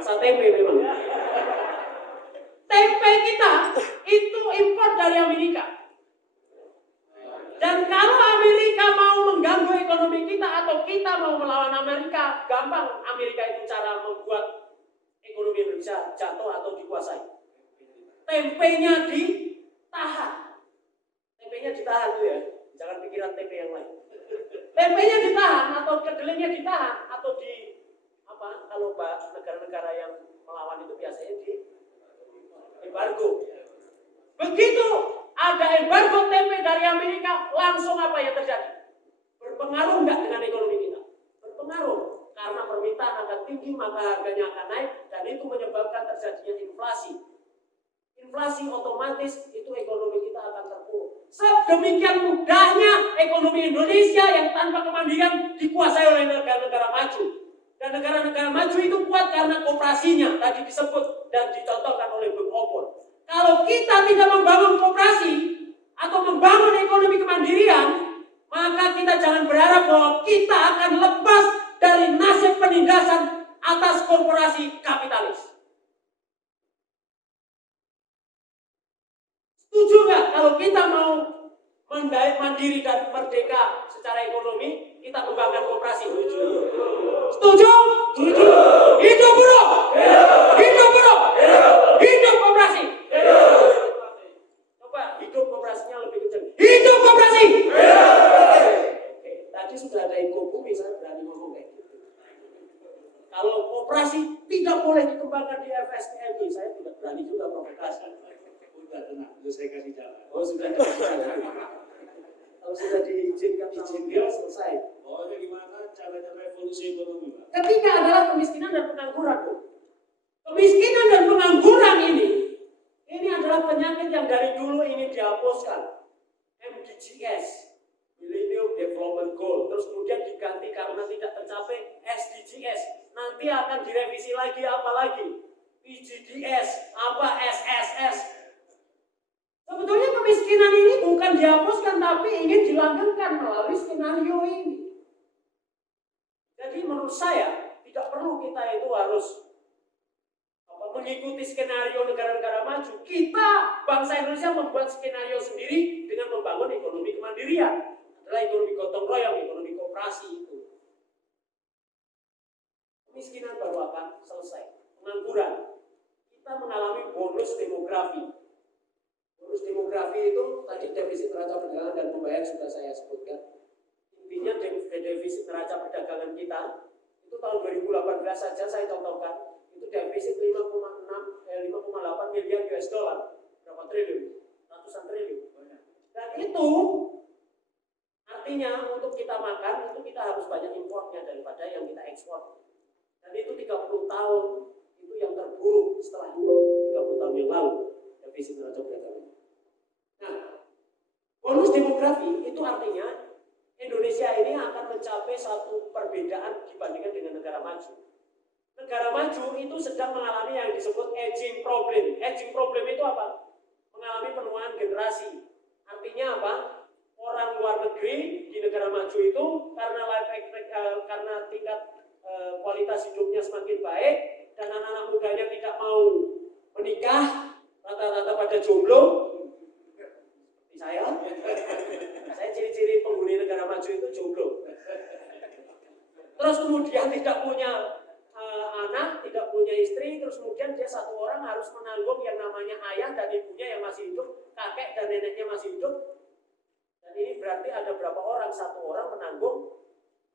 bangsa tempe memang. Tempe kita itu impor dari Amerika. Dan kalau Amerika mau mengganggu ekonomi kita atau kita mau melawan Amerika, gampang Amerika itu cara membuat ekonomi Indonesia jatuh atau dikuasai. Tempenya ditahan. Tempenya ditahan tuh ya. Jangan pikiran tempe yang lain. Tempenya ditahan atau kedelainya ditahan atau di apa? Kalau negara-negara yang melawan itu biasanya di embargo. Begitu ada embargo tempe dari Amerika, langsung apa yang terjadi? Berpengaruh nggak dengan ekonomi kita? Berpengaruh, karena permintaan akan tinggi, maka harganya akan naik, dan itu menyebabkan terjadinya inflasi. Inflasi otomatis itu ekonomi kita akan terpuruk. Sedemikian mudahnya ekonomi Indonesia yang tanpa kemandirian dikuasai oleh negara-negara maju. Dan negara-negara maju itu kuat karena koperasinya tadi disebut dan dicontohkan oleh Bung Opon. Kalau kita tidak membangun koperasi atau membangun ekonomi kemandirian, maka kita jangan berharap bahwa kita akan lepas dari nasib penindasan atas korporasi kapitalis. Setuju nggak kalau kita mau mandiri dan merdeka secara ekonomi, kita kembangkan koperasi? Setuju? Setuju. Hidup buruh! Hidup buruh! Hidup koperasi! Coba hidup koperasinya lebih kencang. Hidup koperasi! Tadi sudah ada info bumi, saya berani ngomong kayak gitu. Kalau koperasi tidak boleh dikembangkan di FSMI, saya tidak berani juga provokasi. Sudah tenang, itu saya kasih jalan. Oh sudah kasih jalan. Kalau sudah diizinkan dia selesai. Oh ini gimana caranya revolusi ekonomi, Pak? Ketiga adalah kemiskinan dan pengangguran. Kemiskinan dan pengangguran ini adalah penyakit yang dari dulu ingin dihapuskan. MDGs, Millennium Development Goal, terus kemudian diganti karena tidak tercapai SDGs. Nanti akan direvisi lagi apa lagi? PGDS, apa SSS. Sebetulnya kemiskinan ini bukan dihapuskan tapi ingin dilanggengkan melalui skenario ini. Jadi menurut saya tidak perlu kita itu harus mengikuti skenario negara-negara maju. Kita bangsa Indonesia membuat skenario sendiri dengan membangun ekonomi kemandirian. Adalah ekonomi gotong royong, ekonomi koperasi itu. Kemiskinan baru akan selesai. Pengangguran. Kita mengalami bonus demografi. Bonus demografi itu tadi defisit neraca perdagangan dan pembayaran sudah saya sebutkan. Intinya defisit neraca perdagangan kita itu tahun 2018 saja saya contohkan itu defisit 5,8 miliar US dollar, berapa triliun? Ratusan triliun. Dan itu artinya untuk kita makan itu kita harus banyak importnya daripada yang kita ekspor. Dan itu 30 tahun itu yang terburuk setelah 30 tahun yang lalu defisit neraca perdagangan. Nah, bonus demografi itu artinya Indonesia ini akan mencapai satu perbedaan dibandingkan dengan negara maju. Negara maju itu sedang mengalami yang disebut aging problem. Aging problem itu apa? Mengalami penuaan generasi. Artinya apa? Orang luar negeri di negara maju itu karena tingkat kualitas hidupnya semakin baik dan anak-anak mudanya tidak mau menikah, rata-rata pada jomblo. Saya ciri-ciri penghuni negara maju itu jomblo. Terus kemudian tidak punya anak, tidak punya istri, terus kemudian dia satu orang harus menanggung yang namanya ayah dan ibunya yang masih hidup, kakek dan neneknya masih hidup. Dan ini berarti ada berapa orang? Satu orang menanggung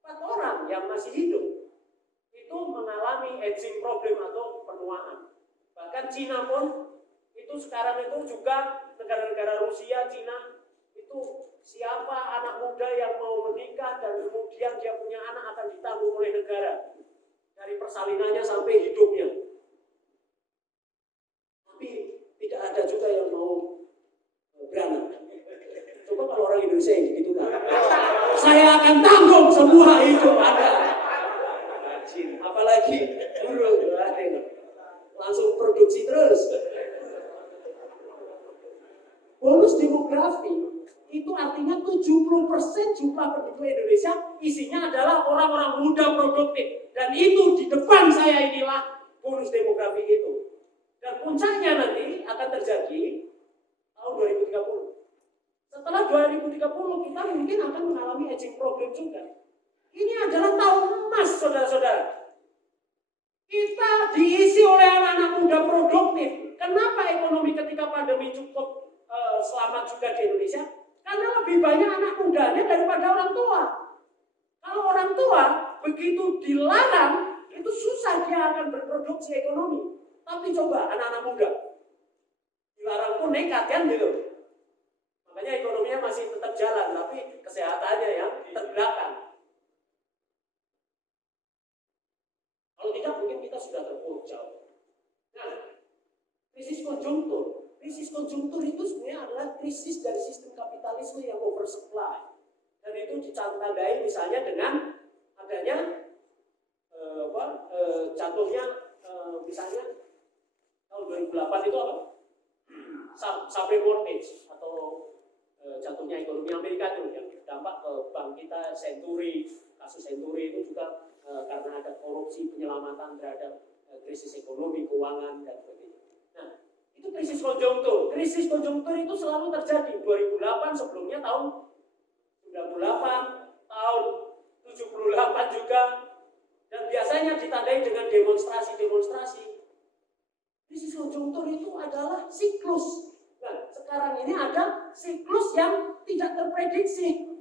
4 orang yang masih hidup. Itu mengalami aging problem atau penuaan. Bahkan Cina pun itu sekarang itu juga negara-negara Rusia, Cina itu siapa anak muda yang mau menikah dan kemudian dia punya anak akan ditanggung oleh negara dari persalinannya sampai hidupnya. Tapi tidak ada juga yang mau beranak. Coba kalau orang Indonesia yang gitu kan, saya akan tanggung semua hidup Anda. Apalagi guru langsung produksi terus. Bonus demografi itu artinya 70% jumlah penduduk Indonesia isinya adalah orang-orang muda produktif. Dan itu di depan saya inilah bonus demografi itu. Dan puncaknya nanti akan terjadi tahun 2030. Setelah 2030 kita mungkin akan mengalami aging problem juga. Ini adalah tahun emas, saudara-saudara. Kita diisi oleh anak-anak muda produktif. Kenapa ekonomi ketika pandemi cukup selamat juga di Indonesia? Karena lebih banyak anak mudanya daripada orang tua. Kalau orang tua begitu dilarang, itu susah dia akan berproduksi ekonomi. Tapi coba anak-anak muda, dilarang pun nekat kan gitu. Makanya ekonominya masih tetap jalan, tapi kesehatannya yang terbelakang. Kalau tidak mungkin kita sudah terpuruk jauh. Nah, krisis konjungtur. Krisis konjungtur itu sebenarnya adalah krisis dari sistem kapitalisme yang oversupply. Dan itu ditandai misalnya dengan adanya jatuhnya misalnya tahun 2008 itu apa? Subprime mortgage atau jatuhnya ekonomi Amerika itu yang berdampak ke bank kita Century, kasus Century itu juga karena ada korupsi penyelamatan terhadap krisis ekonomi, keuangan dan sebagainya. Nah, itu krisis konjungtur. Krisis konjungtur itu selalu terjadi 2008 sebelumnya tahun 98, tahun 78 juga, dan biasanya ditandai dengan demonstrasi-demonstrasi. Krisis konjungtur itu adalah siklus. Nah, sekarang ini ada siklus yang tidak terprediksi.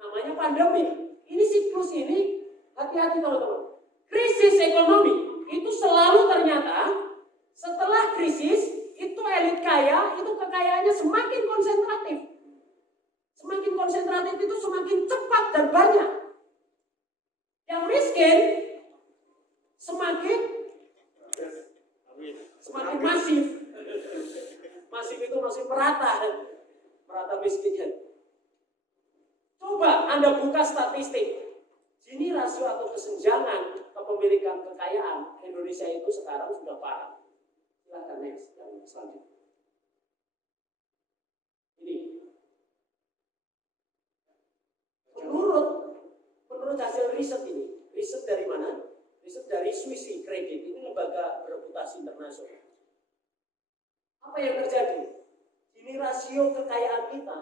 Namanya pandemi. Ini siklus ini, hati-hati teman-teman. Krisis ekonomi itu selalu ternyata setelah krisis, itu elit kaya, itu kekayaannya semakin konsentratif. Semakin konsentratif itu semakin cepat dan banyak. Yang miskin semakin masif. Masif itu masih merata miskinnya. Coba Anda buka statistik. Gini rasio atau kesenjangan kepemilikan kekayaan Indonesia itu sekarang sudah parah. Silakan next yang selanjutnya. Ini menurut hasil riset ini, riset dari mana? Riset dari Swiss Credit, ini lembaga bereputasi internasional. Apa yang terjadi? Gini rasio kekayaan kita.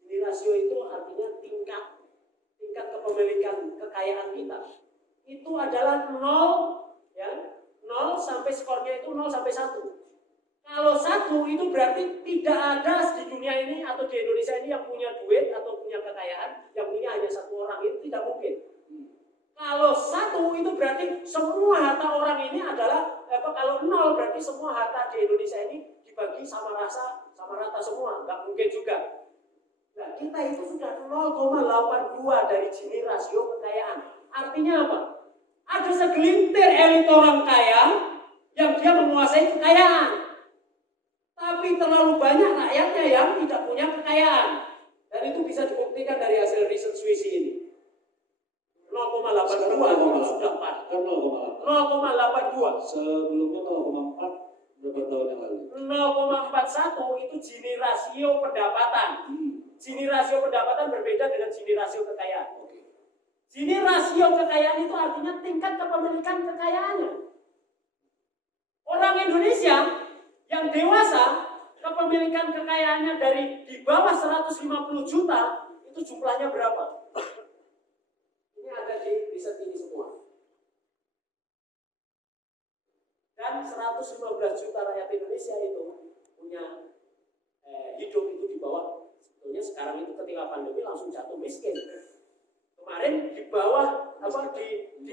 Gini rasio itu artinya tingkat kepemilikan kekayaan kita. Itu adalah 0 ya. 0 sampai skornya itu 0 sampai 1. Kalau 1 itu berarti tidak ada di dunia ini atau di Indonesia ini yang punya duit atau punya kekayaan, yang punya hanya satu orang, itu tidak mungkin. Kalau 1 itu berarti semua harta orang ini adalah kalau 0 berarti semua harta di Indonesia ini dibagi sama rata semua, nggak mungkin juga. Nah, kita itu sudah 0,82 dari Gini rasio kekayaan. Artinya apa? Ada segelintir elit orang kaya yang dia menguasai kekayaan. Tapi terlalu banyak rakyatnya yang tidak punya kekayaan. Dan itu bisa dibuktikan dari hasil riset Swiss ini. 0,82 sudah pas. 0,82. Sebelumnya 0,4 berapa tahun yang lalu? 0,41 itu Gini rasio pendapatan. Gini rasio pendapatan berbeda dengan Gini rasio kekayaan. Gini rasio kekayaan itu artinya tingkat kepemilikan kekayaannya. Orang Indonesia yang dewasa, kepemilikan kekayaannya dari di bawah 150 juta, itu jumlahnya berapa? Ini ada di riset ini semua. Dan 115 juta rakyat Indonesia itu punya hidup itu di bawah. Sebetulnya sekarang itu ketika pandemi langsung jatuh miskin. Kemarin di bawah di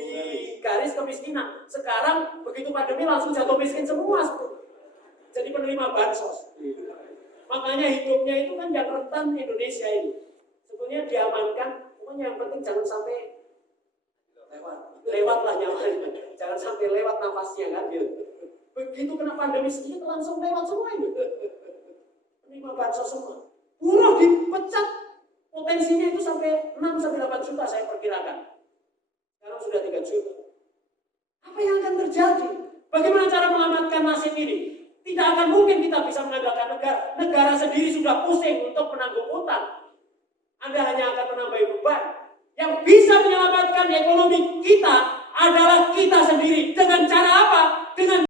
garis kemiskinan. Sekarang begitu pandemi langsung jatuh miskin semua. Jadi penerima bansos. Makanya hidupnya itu kan yang rentan Indonesia ini. Sebetulnya diamankan, pokoknya yang penting jangan sampai lewat lah nyaman. Jangan sampai lewat nafasnya kan gitu. Begitu kena pandemi sedikit langsung lewat semua ini. Penerima bansos semua. Buruh dipecat. Potensinya itu sampai 6-8 juta saya perkirakan. Sekarang sudah 3 juta. Apa yang akan terjadi? Bagaimana cara menyelamatkan nasib ini? Tidak akan mungkin kita bisa mengandalkan negara. Negara sendiri sudah pusing untuk menanggung utang. Anda hanya akan menambah beban. Yang bisa menyelamatkan ekonomi kita adalah kita sendiri. Dengan cara apa? Dengan